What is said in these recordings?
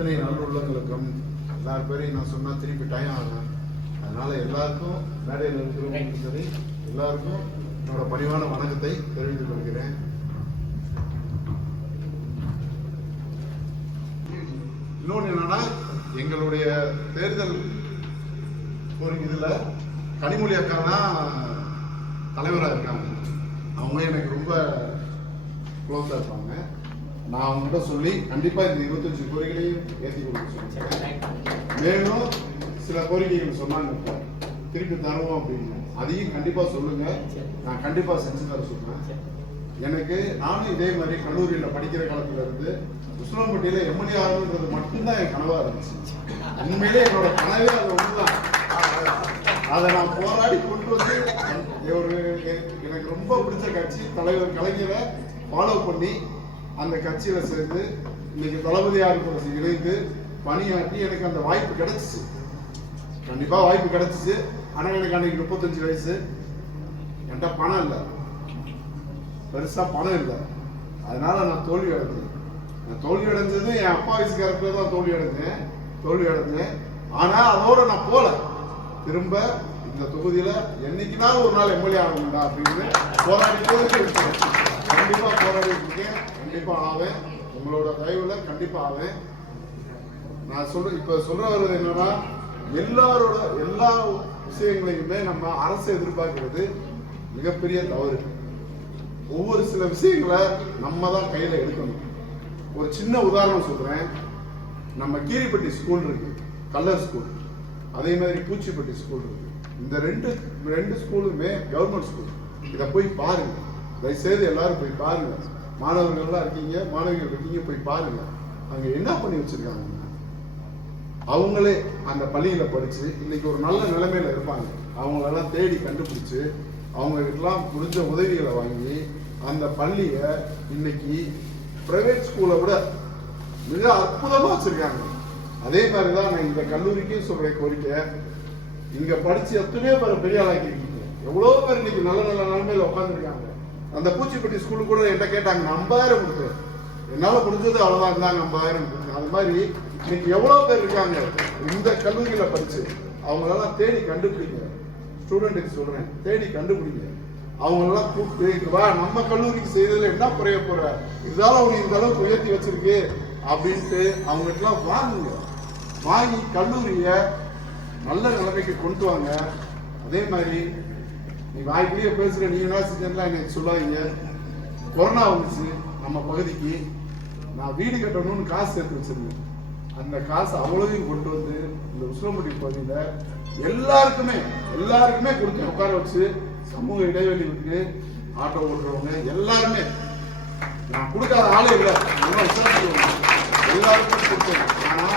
அத்தனை நல்லுள்ளங்களுக்கும் எல்லார் பேரையும் நான் சொன்னா திருப்பி டைம் ஆகும் அதனால எல்லாருக்கும் மேடையில் இருக்கிறவங்களுக்கும் சரி எல்லாருக்கும் என்னோட பணிவான வணக்கத்தை தெரிவித்துக் கொள்கிறேன். இன்னொன்று என்னன்னா எங்களுடைய தேர்தல் ஒரு இதில் கனிமொழி அக்கா தான் தலைவராக இருக்காங்க. அவங்க எனக்கு ரொம்ப க்ளோஸாக இருப்பாங்க. நான் அவங்ககிட்ட சொல்லி கண்டிப்பா இந்த இருபத்தஞ்சு கோரிக்கைகளையும் ஏற்றி கொடுக்க சொல்லிட்டேன் மேலும் சில கோரிக்கைகள் சொன்னாங்க திருப்பி தருவோம் அப்படின்னு. அதையும் கண்டிப்பா சொல்லுங்க. நான் கண்டிப்பா செஞ்சு தர சொல்றேன். எனக்கு நானும் இதே மாதிரி கல்லூரியில படிக்கிற காலத்துல இருந்து உஸ்லாம்பட்டியில எம்எல்ஏ ஆகணுன்றது மட்டும்தான் என் கனவா இருந்துச்சு. உண்மையிலே என்னோட கனவே அது ஒண்ணுதான். அதை நான் போராடி கொண்டு வந்து ஒரு எனக்கு ரொம்ப பிடிச்ச கட்சி தலைவர் கலைஞரை ஃபாலோ பண்ணி அந்த கட்சியில சேர்ந்து இன்னைக்கு தளபதியார் கூட இணைந்து பணியாற்றி எனக்கு அந்த வாய்ப்பு கிடைச்சிச்சு. கண்டிப்பா வாய்ப்பு கிடைச்சிச்சு. ஆனா எனக்கு அன்னைக்கு முப்பத்தஞ்சு வயசு. என்கிட்ட பணம் இல்லை. பெருசா பணம் இல்லை. அதனால நான் தோல்வி அடைஞ்சேன். நான் தோல்வி அடைஞ்சது என் அப்பா வயசுக்காரத்துல தான் தோல்வி அடைஞ்சேன். தோல்வி அடைஞ்சேன். ஆனா அதோட நான் போல. திரும்ப இந்த தொகுதியில என்னைக்குனாலும் ஒரு நாள் எம்எல்ஏ ஆகணும்டா அப்படின்னு போராடிட்டே கண்டிப்பா போராடிட்டு இருக்கேன் கண்டிப்பா ஆவேன். உங்களோட தயவுல கண்டிப்பா ஆவேன். நான் சொல்ற இப்ப சொல்ற வர்றது என்னன்னா எல்லாரோட எல்லா விஷயங்களையுமே நம்ம அரசு எதிர்பார்க்கிறது மிகப்பெரிய தவறு. ஒவ்வொரு சில விஷயங்களை நம்ம தான் கையில எடுக்கணும். ஒரு சின்ன உதாரணம் சொல்றேன். நம்ம கீரிப்பட்டி ஸ்கூல் இருக்கு. கல்லர் ஸ்கூல் அதே மாதிரி பூச்சிப்பட்டி ஸ்கூல் இருக்கு. இந்த ரெண்டு ரெண்டு ஸ்கூலுமே கவர்மெண்ட் ஸ்கூல் இதை போய் பாருங்க. தயவுசெய்து எல்லாரும் போய் பாருங்க. மாணவர்கள்லாம் இருக்கீங்க மாணவிகள் இருக்கீங்க போய் பாருங்க. அங்க என்ன பண்ணி வச்சிருக்காங்க? அவங்களே அந்த பள்ளியில படிச்சு இன்னைக்கு ஒரு நல்ல நிலைமையில இருப்பாங்க. அவங்களெல்லாம் தேடி கண்டுபிடிச்சு அவங்களுக்கெல்லாம் புரிஞ்ச உதவிகளை வாங்கி அந்த பள்ளியை இன்னைக்கு பிரைவேட் ஸ்கூலை விட மிக அற்புதமா வச்சிருக்காங்க. அதே மாதிரி தான் நான் இந்த கல்லூரிக்கும் சொல்ற கோரிக்கை. இங்க படிச்சு எத்தனையோ பேர் பெரிய ஆளாக்கிருக்கீங்க எவ்வளவு பேர் இன்னைக்கு நல்ல நல்ல நிலைமையில உட்காந்துருக்காங்க அந்த பூச்சிப்பட்டி ஸ்கூலுக்கு கூட என்கிட்ட கேட்டாங்க ஐம்பதாயிரம் கொடுத்து. என்னால முடிஞ்சது அவ்வளவுதான் இருந்தாங்க ஐம்பதாயிரம் கொடுத்து. அது மாதிரி இன்னைக்கு எவ்வளவு பேர் இருக்காங்க. இந்த கல்லூரியில படிச்சு அவங்களெல்லாம் தேடி கண்டுபிடிங்க. ஸ்டூடெண்ட்டுக்கு சொல்றேன் தேடி கண்டுபிடிங்க. அவங்களெல்லாம் கூப்பிட்டு வா நம்ம கல்லூரிக்கு செய்ததுல என்ன குறைய போற? இதால அவங்க இந்த அளவுக்கு உயர்த்தி வச்சிருக்கு. அப்படின்ட்டு அவங்களுக்கெல்லாம் வாங்குங்க. வாங்கி கல்லூரியை நல்ல நிலைமைக்கு கொண்டு வாங்க. அதே மாதிரி நீ வாய்க்கிலேயே பேசுகிற நீ என்ன எனக்கு சொல்லாதீங்க. கொரோனா வந்துச்சு நம்ம பகுதிக்கு. நான் வீடு கட்டணும்னு காசு சேர்த்து வச்சிருந்தேன். அந்த காசு அவ்வளவையும் கொண்டு வந்து இந்த உசிலம்பட்டி பகுதியில் எல்லாருக்குமே எல்லாருக்குமே கொடுத்து உட்கார வச்சு சமூக இடைவெளி விட்டு ஆட்டோ ஓட்டுறவங்க எல்லாருமே. நான் கொடுக்காத ஆளே இல்லை. நல்லா எல்லாருக்கும் கொடுத்தேன். ஆனால்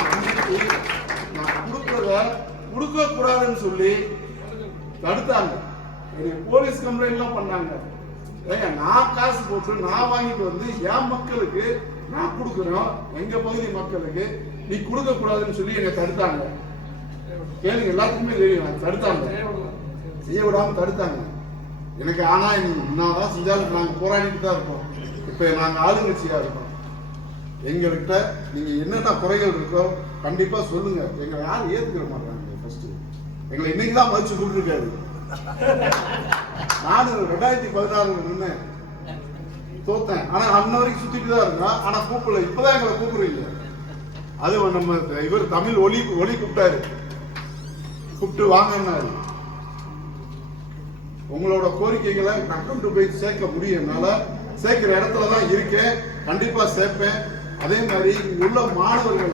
நான் கொடுக்குறத கொடுக்க கூடாதுன்னு சொல்லி தடுத்தாங்க. போலீஸ் கம்ப்ளைண்ட் எல்லாம் பண்ணாங்க. ஏங்க நான் காசு போட்டு நான் வாங்கிட்டு வந்து என் மக்களுக்கு நான் கொடுக்குறோம். எங்க பகுதி மக்களுக்கு நீ கொடுக்க கூடாதுன்னு சொல்லி என்னை தடுத்தாங்க. கேளுங்க எல்லாத்துக்குமே தெரியும். தடுத்தாங்க. செய்ய விடாம தடுத்தாங்க. எனக்கு ஆனா நீ என்னதான் செஞ்சாலும் நாங்க போராடிட்டு தான் இருக்கோம். இப்ப நாங்க ஆளுங்கட்சியா இருக்கோம். எங்கள்கிட்ட நீங்கள் என்னென்ன குறைகள் இருக்கோ கண்டிப்பாக சொல்லுங்கள் எங்களை யாரும் ஏற்றுக்கிற மாட்டாங்க ஃபஸ்ட்டு எங்களை இன்னைக்கு தான் மதிச்சு கூப்பிட்டுருக்காரு. நானும் ரெண்டாயிரத்தி பதினாறுல நின்னேன். தோத்தேன். ஆனால் அன்ன வரைக்கும் சுற்றிட்டு தான் இருந்தேன் ஆனால் கூப்பிடல. இப்போதான் எங்களை கூப்பிடுறீங்க. அது நம்ம இவர் தமிழ் ஒலி ஒலி கூப்பிட்டாரு. கூப்பிட்டு வாங்கினாரு உங்களோட கோரிக்கைகளை நான் கொண்டு போய் சேர்க்க முடியும். சேர்க்கிற இடத்துல தான் இருக்கேன். கண்டிப்பா சேர்ப்பேன். அதே மாதிரி இங்க உள்ள மாணவர்கள்